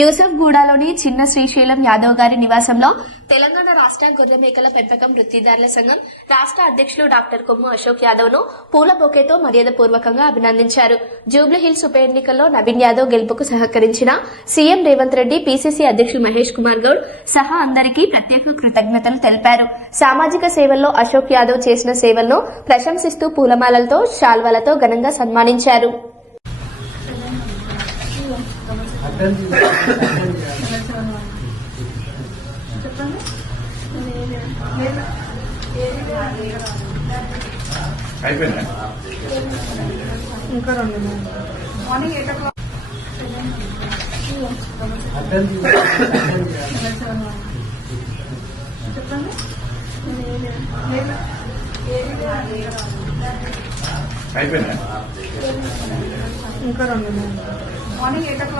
యూసఫ్గూడలోని చిన్న శ్రీశైలం యాదవ్ గారి నివాసంలో తెలంగాణ రాష్ట్ర గొర్రె మేకల పెంపకం వృత్తిదారుల సంఘం రాష్ట్ర అధ్యక్షులు డాక్టర్ కొమ్ము అశోక్ యాదవ్ ను పూల బొకేతో మర్యాదపూర్వకంగా అభినందించారు. జూబ్లీహిల్స్ ఉప ఎన్నికల్లో నవీన్ యాదవ్ గెలుపుకు సహకరించిన సీఎం రేవంత్ రెడ్డి, పీసీసీ అధ్యక్షులు మహేష్ కుమార్ గౌడ్ సహా అందరికీ ప్రత్యేక కృతజ్ఞతలు తెలిపారు. సామాజిక సేవల్లో అశోక్ యాదవ్ చేసిన సేవలను ప్రశంసిస్తూ పూలమాలలతో, శాల్వాలతో ఘనంగా సన్మానించారు. అయిపోయిందా ఇంకా 2 మార్నింగ్ 8 o'clock చెప్పండి అయిపోయిందా ఇంకా 2 మార్నింగ్ 8 o'clock